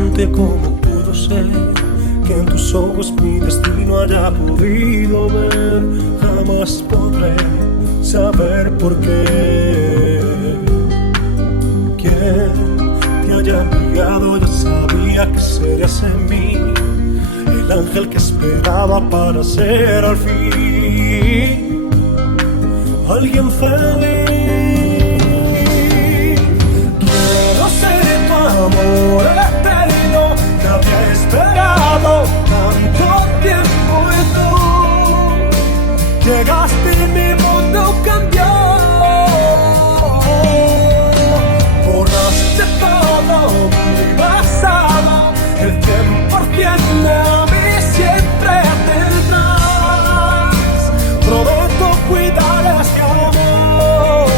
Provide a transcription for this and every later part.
pregunté cómo pudo ser que en tus ojos mi destino haya podido ver. Jamás podré saber por qué. Quien te haya enviado, yo sabía que serías en mí el ángel que esperaba para ser al fin alguien feliz. Quiero ser tu amor eterno, te había esperado tanto tiempo y tú llegaste y mi mundo cambió. Borraste todo mi pasado, el 100% de mí siempre tendrás. Prometo cuidar este amor,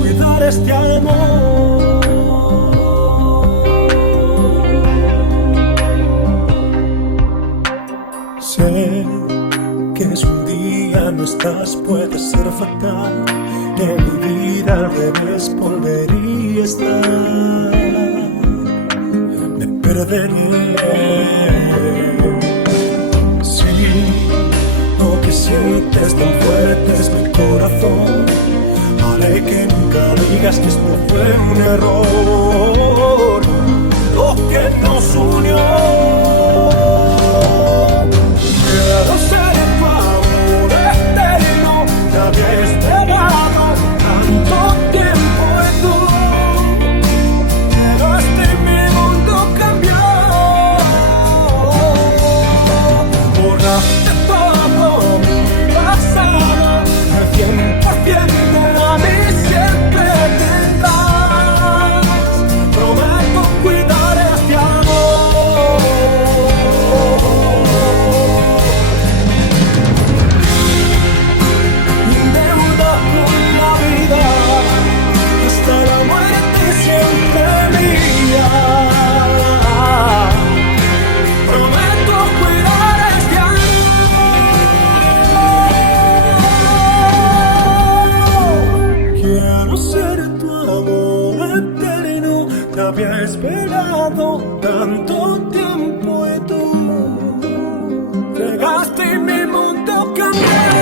cuidar este amor. Sé que si un día no estás puede ser fatal, que mi vida al revés volvería a estar. Me perdería. Sí, lo que sientes tan fuerte es mi corazón. Haré que nunca digas que esto fue un error, lo que nos unió. Quiero ser tu amor eterno, te había esperado tanto tiempo y tú llegaste y mi mundo cambió. Borraste todo mi pasado, el 100% de mí siempre tendrás. Prometo cuidar este amor, mi deuda con la vida, hasta la muerte siempre mía. Prometo cuidar este amor. Quiero ser tu amor eterno, te había esperado tanto tiempo y tú llegaste y mi mundo cambió.